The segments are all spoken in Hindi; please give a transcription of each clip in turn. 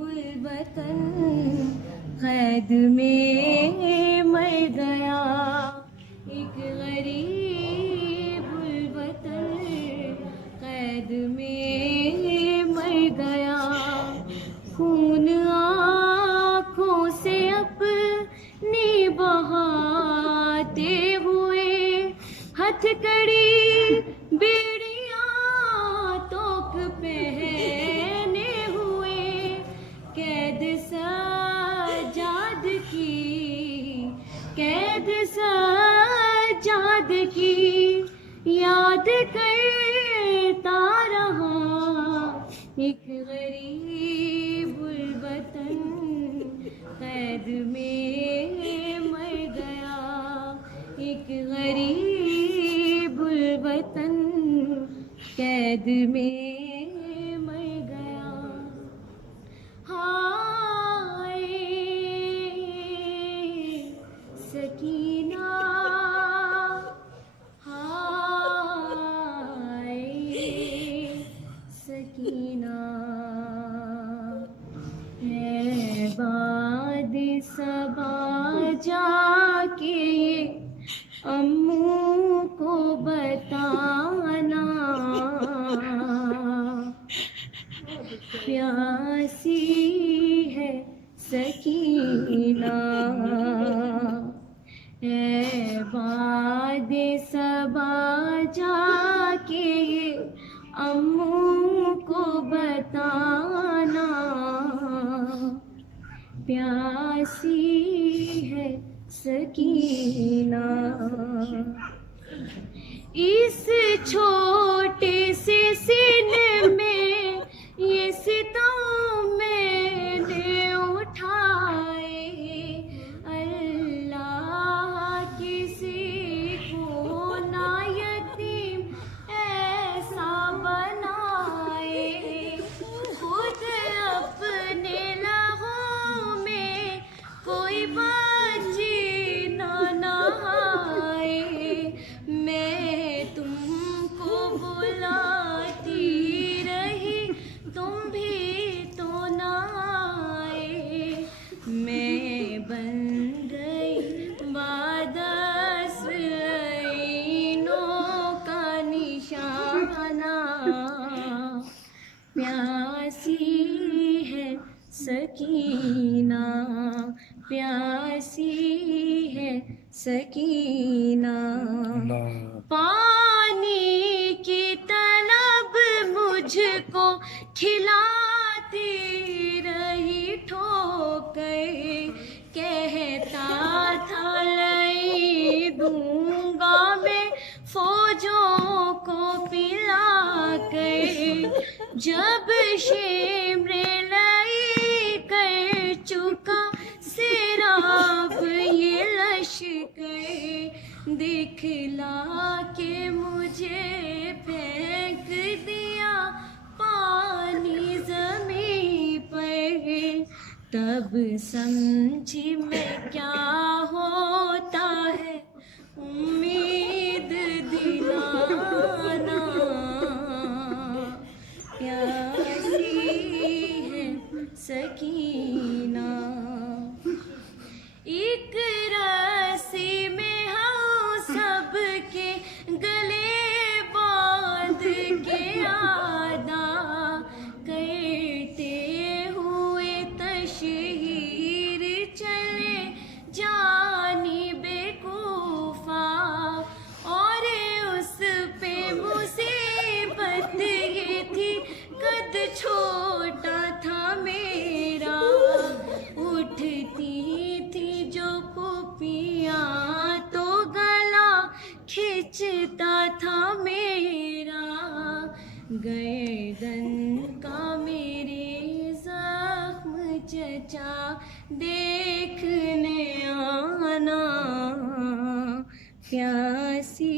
वतन कैद में मर गया, एक गरीब वतन कैद में मर गया। खून आँखों से अपनी बहाते हुए, हथकड़ी बेड़ियां तोप पहने हुए, कैद सजाद की याद करता रहा। एक गरीब वतन कैद में मर गया, एक गरीब वतन कैद में मर गया। हाय सकीना, हाय सकीना, है बाद सबा जाके अम्मू को बताना, प्यासी है सकीना। है बाद सबा जाके अम्मू को बताना, प्यासी है सकीना। इस छोटे से सीने में ये सितम मैंने उठाए, अल्लाह किसी को ना यतीम ऐसा बनाए, खुद अपने लहू में कोई बच्ची ना नहाए। मैं तुमको बुलाती रही, तुम भी तो ना आए। मैं बन गई बादस आईनों का निशाना, प्यासी है सकीना, प्यासी है सकीना। पानी की तलब मुझको खिलाती रही ठोकर, कहता था लई दूंगा मैं फौजों को पिला कर। जब शेमरे लई कर चुका सिराब ये लश्कर, दिखला के मुझे फेंक दिया पानी ज़मीं पर। तब समझी मैं क्या होता है उम्मीद दिलाना, प्यासी है सकीना। एक रस्सी में हम सबके गले बांध के आदा करते हुए तशहीर चले जानी बेकूफा, और उस पे मुसीबत ये थी कद छोटा था मेरा, उठती थी जो पुपियाँ तो गला खींचता था मेरा। गर्दन का मेरे जख्म चचा देखने आना, प्यासी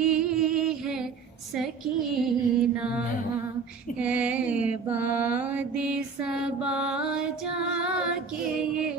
है सकीना। है बाद सबा जाके ये